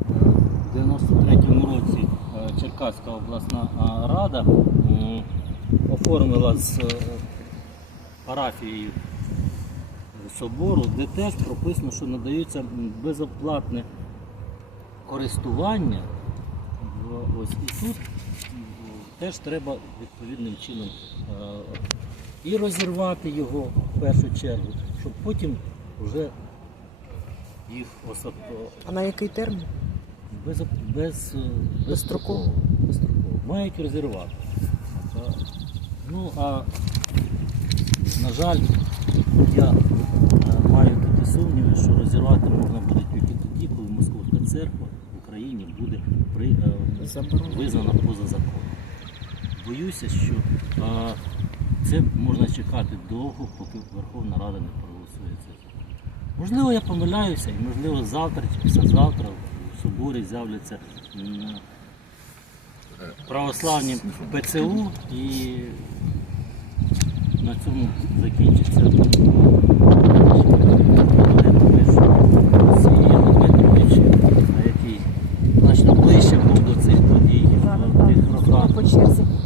У 93-му році е, Черкаська обласна рада оформила з е, парафією собору, де теж прописано, що надаються м, безоплатне користування. Ось і тут теж треба відповідним чином е, і розірвати його в першу чергу, щоб потім вже їх особ... А на який термін? Без, без, е, Безстроково. безстроково. Мають розірвати. А, Ну а на жаль, я е, маю такі сумніви, що розірвати можна буде тільки тоді, коли Московська церква в Україні буде при, е, визнана поза законом. Боюся, що е, це можна чекати довго, поки Верховна Рада не проголосує закон. Можливо, я помиляюся, і можливо завтра чи післязавтра соборі з'являться православні ПЦУ і на цьому закінчиться. Значно ближче був до цих подій в.